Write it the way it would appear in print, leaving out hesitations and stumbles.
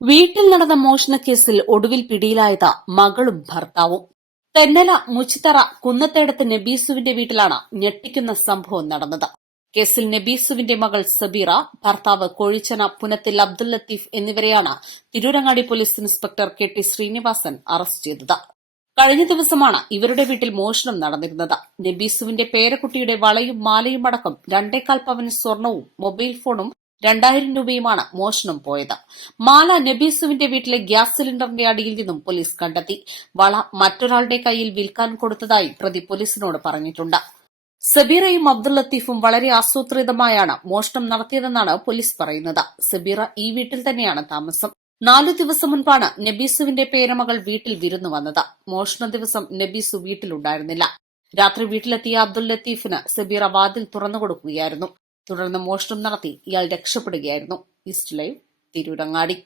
വീട്ടിൽ നടന്ന മോഷണക്കേസിൽ ഒടുവിൽ പിടിയിലായത് മകളും ഭർത്താവും. തെന്നല മുച്ചിത്തറ കുന്നത്തേടത്ത് നബീസുവിന്റെ വീട്ടിലാണ് ഞെട്ടിക്കുന്ന സംഭവം നടന്നത്. കേസിൽ നബീസുവിന്റെ മകൾ സബീറ, ഭർത്താവ് കോഴിച്ചന പുനത്തിൽ അബ്ദുൽ ലത്തീഫ് എന്നിവരെയാണ് Tirurangadi police inspector K T Srinivasan arrest ചെയ്തത്. കഴിഞ്ഞ ദിവസമാണ് ഇവരുടെ വീട്ടിൽ മോഷണം നടന്നിരുന്നത്. നബീസുവിന്റെ പേരക്കുട്ടിയുടെ വളയും മാലയും അടക്കം 2.25 പവൻ സ്വർണവും മൊബൈൽ ഫോണും 2000 രൂപയുമാണ് മോഷണം പോയത്. മാല നബീസുവിന്റെ വീട്ടിലെ ഗ്യാസ് സിലിണ്ടറിന്റെ അടിയിൽ നിന്നും പോലീസ് കണ്ടെത്തി. വള മറ്റൊരാളുടെ കയ്യിൽ വിൽക്കാൻ കൊടുത്തതായി പ്രതി പോലീസിനോട് പറഞ്ഞിട്ടുണ്ട്. സബീറയും അബ്ദുൽ ലത്തീഫും വളരെ ആസൂത്രിതമായാണ് മോഷണം നടത്തിയതെന്നാണ് പോലീസ് പറയുന്നത്. സബീറ ഈ വീട്ടിൽ തന്നെയാണ് താമസം. 4 ദിവസം മുൻപാണ് നബീസുവിന്റെ പേരമകൾ വീട്ടിൽ വിരുന്നു വന്നത്. മോഷണ ദിവസം നബീസു വീട്ടിലുണ്ടായിരുന്നില്ല. രാത്രി വീട്ടിലെത്തിയ അബ്ദുൽ ലത്തീഫിന് സബീറ വാതിൽ തുറന്നുകൊടുക്കുകയായിരുന്നു. തുടർന്ന് മോഷണം നടത്തി ഇയാൾ രക്ഷപ്പെടുകയായിരുന്നു. East live, Tirurangadi.